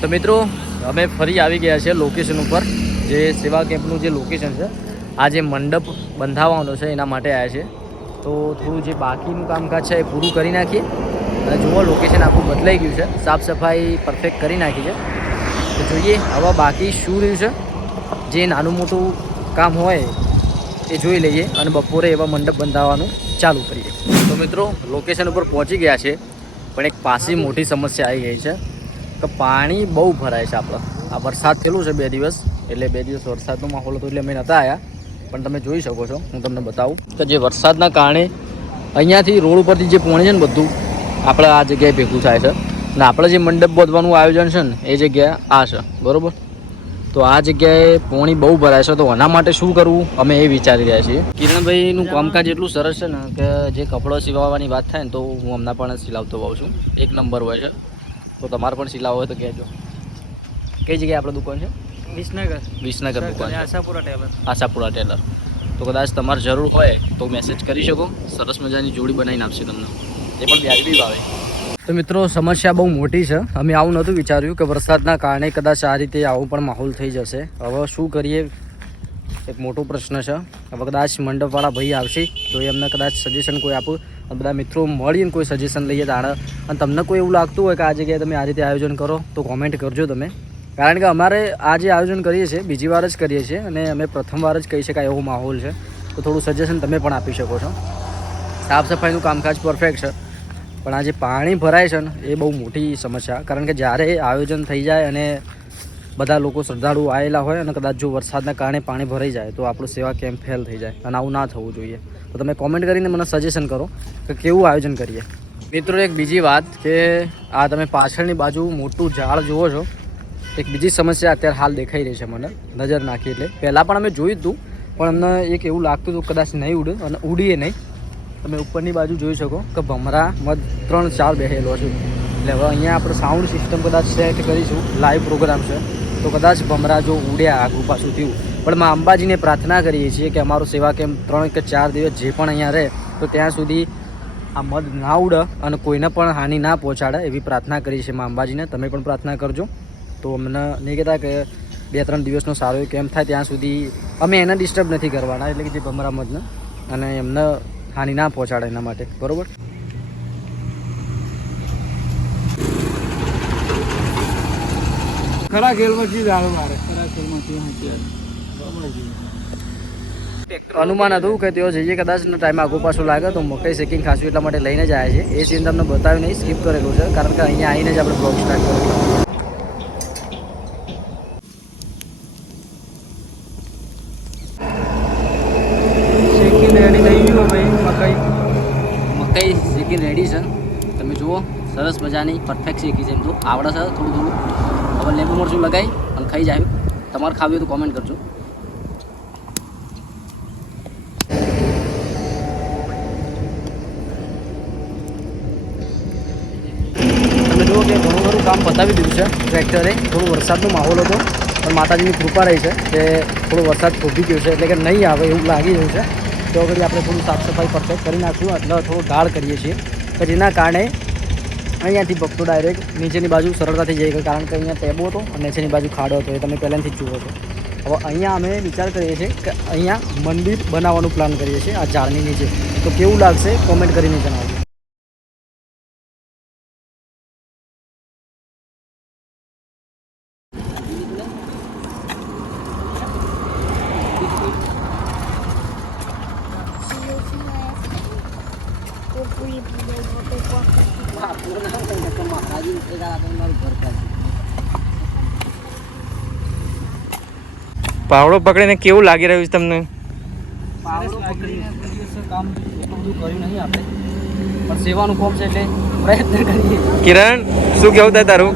તો મિત્રો, અમે ફરી આવી ગયા છે લોકેશન ઉપર, જે સેવા કેમ્પનું જે લોકેશન છે. આ જે મંડપ બંધાવવાનો છે, એના માટે આવ્યા છે તો થોડું જે બાકીનું કામકાજ છે એ પૂરું કરી નાખીએ. અને જુઓ લોકેશન આખું બદલાઈ ગયું છે. સાફ સફાઈ પરફેક્ટ કરી નાખી છે. તો જોઈએ હવે બાકી શું રહ્યું છે? જે નાનું મોટું કામ હોય, એ જોઈ લઈએ અને બપોરે એવા મંડપ બંધાવવાનું ચાલુ કરીએ. તો મિત્રો લોકેશન ઉપર પહોંચી ગયા છે પણ એક પાછી મોટી સમસ્યા આવી ગઈ છે. કે પાણી બહુ ભરાય છે આપણે. આ વરસાદ થયેલું છે બે દિવસ, એટલે બે દિવસ વરસાદનો માહોલ હતો એટલે અમે નહોતા આવ્યા પણ તમે જોઈ શકો છો, હું તમને બતાવું. કે જે વરસાદના કારણે અહીંયાથી રોડ ઉપરથી જે પોણી છે ને બધું, આપણે આ જગ્યાએ ભેગું થાય છે. અને આપણે જે મંડપ બાંધવાનું આયોજન છે ને, એ જગ્યા આ છે. બરોબર? તો આ જગ્યાએ પોણી બહુ ભરાય છે. તો એના માટે શું કરવું? અમે એ વિચારી રહ્યા છીએ. કિરણભાઈનું કામકાજ એટલું સરસ છે ને, કે જે કપડો સિવાવાની વાત થાય ને, તો હું હમણાં પણ સિલાવતો હોઉં છું. એક નંબર હોય છે. તો તમારે પણ સિલાવો હોય તો કહેજો. કઈ જગ્યાએ આપણે દુકાન છે? વિસનગર. વિસનગર દુકાન છે. આશાપુરા ટેલર. આશાપુરા ટેલર. તો કદાચ તમારે જરૂર હોય તો મેસેજ કરી શકો. સરસ મજાની જોડી બનાવીને આપશે તમને. એ પણ વ્યાજબી ભાવે. તો મિત્રો સમસ્યા બહુ મોટી છે. અમે આવું નહોતું વિચાર્યું કે વરસાદના કારણે કદાચ આ રીતે આવું પણ માહોલ થઈ જશે. હવે શું કરીએ? એક મોટો પ્રશ્ન છે. હવે કદાચ મંડપવાળા ભાઈ આવશે તો એમને કદાચ સજેશન કોઈ આપું. બધા મિત્રો મળીને કોઈ સજેશન લઈએ તાણે. અને તમને કોઈ એવું લાગતું હોય કે આ જગ્યાએ તમે આ રીતે આયોજન કરો, તો કોમેન્ટ કરજો તમે. કારણ કે અમારે આ જે આયોજન કરીએ છીએ, બીજી વાર જ કરીએ છીએ અને અમે પ્રથમ વાર જ કહી શકાય એવો માહોલ છે. તો થોડું સજેશન તમે પણ આપી શકો છો. સાફ સફાઈનું કામકાજ પરફેક્ટ છે. પણ આ જે પાણી ભરાય છે ને, એ બહુ મોટી સમસ્યા. કારણ કે જ્યારે આયોજન થઈ જાય અને બધા લોકો શ્રદ્ધાળુઓ આવેલા હોય અને કદાચ જો વરસાદના કારણે પાણી ભરાઈ જાય તો આપણું સેવા કેમ્પ ફેલ થઈ જાય અને આવું ના થવું જોઈએ. તો તમે કોમેન્ટ કરીને મને સજેશન કરો કે કેવું આયોજન કરીએ. મિત્રો, એક બીજી વાત કે આ તમે પાછળની બાજુ મોટું ઝાડ જુઓ છો. એક બીજી સમસ્યા અત્યારે હાલ દેખાઈ રહી છે મને. નજર નાખી એટલે. પહેલાં પણ અમે જોયું હતું પણ અમને એક એવું લાગતું હતું કદાચ નહીં ઉડે અને ઉડીએ નહીં. તમે ઉપરની બાજુ જોઈ શકો કે ભમરા મધ ત્રણ ચાર બેસેલો છે. એટલે હવે અહીંયા આપણે સાઉન્ડ સિસ્ટમ કદાચ સેટ કરીશું. લાઈવ પ્રોગ્રામ છે. તો કદાચ ભમરા જો ઉડ્યા આગું પાછું થયું પણ માં અંબાજીને પ્રાર્થના કરીએ છીએ કે અમારો સેવા કેમ ત્રણ કે ચાર દિવસ જે પણ અહીંયા રહે, તો ત્યાં સુધી આ મધ ના ઉડે અને કોઈને પણ હાનિ ના પહોંચાડે એવી પ્રાર્થના કરીએ છીએ માં અંબાજીને. તમે પણ પ્રાર્થના કરજો. તો અમને નહીં કહેતા કે બે ત્રણ દિવસનો સારો કેમ્પ થાય ત્યાં સુધી અમે એને ડિસ્ટર્બ નથી કરવાના, એટલે કે જે ભમરા મધને, અને એમને હાનિ ના પહોંચાડે એના માટે. બરોબર? ખરા ખેલમાંથી દાડો મારે. ખરા ખેલમાંથી અનુમાન હતું કે તેઓ જઈએ કદાચ ટાઈમ આગુ પાછું લાગે તો મકઈ શેકિંગ ખાસું એટલા માટે લઈને જાય છે. એ સીન તમને બતાવ્યું નહીં સ્કીપ કરેલું છે કારણ કે અહીંયા આવીને જ આપણે બ્લોગ સ્ટાર્ટ કરેલું શેકીને રેડી થઈ ગયું ભાઈ મકાઈ મકઈ શેકી રેડી છે તમે જુઓ સરસ મજાની પરફેક્ટ શેકી છે એમ તો. આવડે છે થોડું થોડું. હવે લીંબુ મરચું લગાવી અને ખાઈ જાય. તમારે ખાવી હોય તો કોમેન્ટ કરજો. તમે જુઓ ઘણું ખરું કામ પતાવી દીધું છે ટ્રેક્ટરે. થોડું વરસાદનો માહોલ હતો, પણ માતાજીની કૃપા રહી છે કે થોડો વરસાદ થોભી ગયો છે, એટલે કે નહીં આવે એવું લાગી રહ્યું છે. તો આગળ આપણે થોડું સાફ સફાઈ પરફેક્ટ કરી નાખ્યું એટલે થોડો ઢાળ કરીએ છીએ. કે જેના કારણે અહીંયાથી ભક્તો ડાયરેક્ટ નીચેની બાજુ સરળતાથી જઈ ગયો કારણ કે અહીંયા ટેબો હતો અને નીચેની બાજુ ખાડો હતો, એ તમે પહેલાંથી જ જુઓ છો. હવે અહીંયા અમે વિચાર કરીએ છીએ કે અહીંયા મંદિર બનાવવાનું પ્લાન કરીએ છીએ, આ ઝાડની નીચે. તો કેવું લાગશે? કોમેન્ટ કરીને જણાવજો. પાવડો પકડીને કેવું લાગી રહ્યું છે તમને? પાવડો પકડીને કામ બધું કર્યું નહીં આપણે. પણ સેવાનું કોમ છે એટલે પ્રયત્ન કરીએ. કિરણ શું કેવું થાય તારું?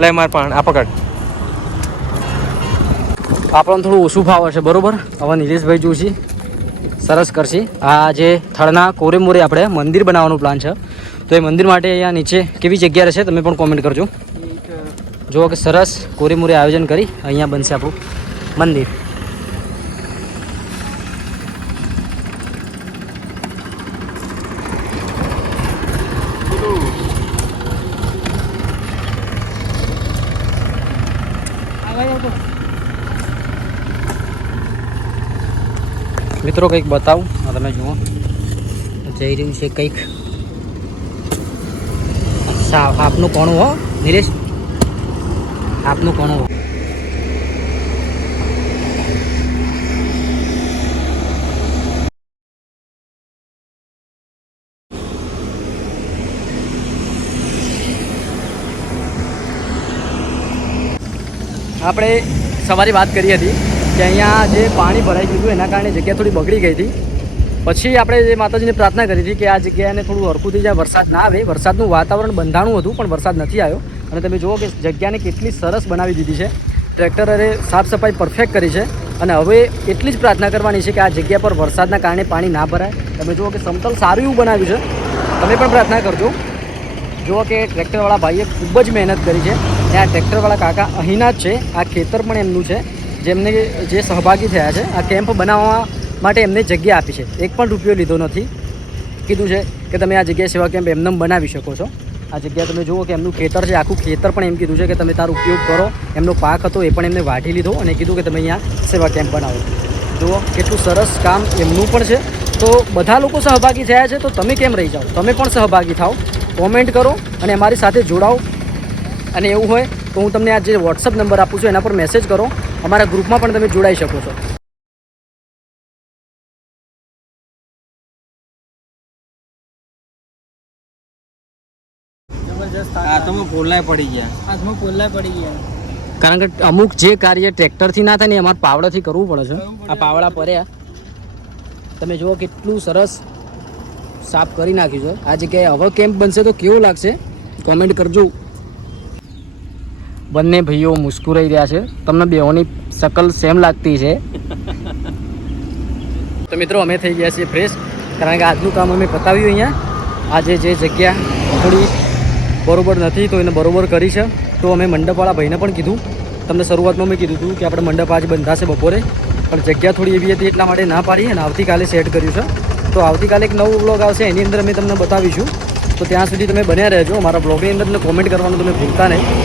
લે માર પણ આ પકડ. આપણને થોડું ઓછું ભાવ છે બરોબર? હવે નિલેશભાઈ જોશી. સરસ કરશે. આ જે થળના કોરે મોરે આપણે મંદિર બનાવવાનું પ્લાન છે. તો એ મંદિર માટે અહીંયા નીચે કેવી જગ્યા રહેશે તમે પણ કોમેન્ટ કરજો. જુઓ કે સરસ કોરીમોરી આયોજન કરી અહીંયા બનશે આપણું મંદિર. મિત્રો કંઈક બતાવું તમે જુઓ. જઈ રહ્યું છે કંઈક. સા આપનું કોણું હો, નિલેશ? આપનું કોણું હો? આપણે સવારે વાત કરી હતી કે અહીંયા જે પાણી ભરાઈ ગયું એના કારણે જગ્યા થોડી બગડી ગઈ હતી. પછી આપણે જે માતાજીને પ્રાર્થના કરી હતી કે આ જગ્યાને થોડું હરખું થઈ જાય, વરસાદ ના આવે. વરસાદનું વાતાવરણ બંધાણું હતું, પણ વરસાદ નથી આવ્યો. અને તમે જુઓ કે જગ્યાને કેટલી સરસ બનાવી દીધી છે. ટ્રેક્ટરે સાફ સફાઈ પરફેક્ટ કરી છે. અને હવે એટલી જ પ્રાર્થના કરવાની છે કે આ જગ્યા પર વરસાદના કારણે પાણી ના ભરાય. તમે જુઓ કે સમતલ સારું એવું બનાવ્યું છે. તમે પણ પ્રાર્થના કરજો. જુઓ કે ટ્રેક્ટરવાળા ભાઈએ ખૂબ જ મહેનત કરી છે. અને આ ટ્રેક્ટરવાળા કાકા અહીંના જ છે. આ ખેતર પણ એમનું છે. જેમને જે સહભાગી થયા છે. આ કેમ્પ બનાવવા માટે એમને જગ્યા આપી છે. એક પણ રૂપિયો લીધો નથી. કીધું છે કે તમે આ જગ્યા સેવા કેમ્પ એમને બનાવી શકો છો. આ જગ્યા તમે જુઓ કે એમનું ખેતર છે, આખું ખેતર પણ એમ કીધું છે કે તમે તારો ઉપયોગ કરો. એમનો પાક હતો એ પણ એમને વાઢી લીધો અને કીધું કે તમે અહીંયા સેવા કેમ્પ બનાવો. જુઓ કેટલું સરસ કામ એમનું પણ છે. તો બધા લોકો સહભાગી થયા છે, તો તમે કેમ રહી જાઓ? તમે પણ સહભાગી થાઓ. કોમેન્ટ કરો અને અમારી સાથે જોડાઓ. અને એવું હોય તો હું તમને આ જે વોટ્સઅપ નંબર આપું છું, એના પર મેસેજ કરો. અમારા ગ્રુપમાં પણ તમે જોડાઈ શકો છો. હાથમાં પોલાય પડી ગયા. હાથમાં પોલાય પડી ગયા. કારણ કે અમુક જે કાર્ય ટ્રેક્ટરથી ના થાય ને અમારે પાવડાથી કરવું પડે છે. આ પાવડા પર્યા તમે જુઓ કેટલું સરસ સાફ કરી નાખ્યું છે. આ જગ્યાએ હવે કેમ્પ બનશે તો કેવું લાગશે? કોમેન્ટ કરજો. બંને ભાઈઓ મુસ્કુરાઈ રહ્યા છે. તમને બેઓની શકલ સેમ લાગતી છે. તો મિત્રો અમે થઈ ગયા છીએ ફ્રેશ કારણ કે આજનું કામ અમે પતાવ્યું અહીંયા. આજે જે જગ્યા થોડી બરોબર નથી, તો એને બરોબર કરી છે. તો અમે મંડપવાળા ભાઈને પણ કીધું. તમને શરૂઆતમાં મેં કીધું હતું કે આપણે મંડપ આજ બંધાશે બપોરે. પણ જગ્યા થોડી એવી હતી એટલા માટે ના પાડી અને આવતીકાલે સેટ કર્યું છે. તો આવતીકાલે એક નવો બ્લોગ આવશે, એની અંદર અમે તમને બતાવીશું. તો ત્યાં સુધી તમે બન્યા રહેજો. મારા બ્લોગની અંદર કોમેન્ટ કરવાનું તમે ભૂલતા નહીં.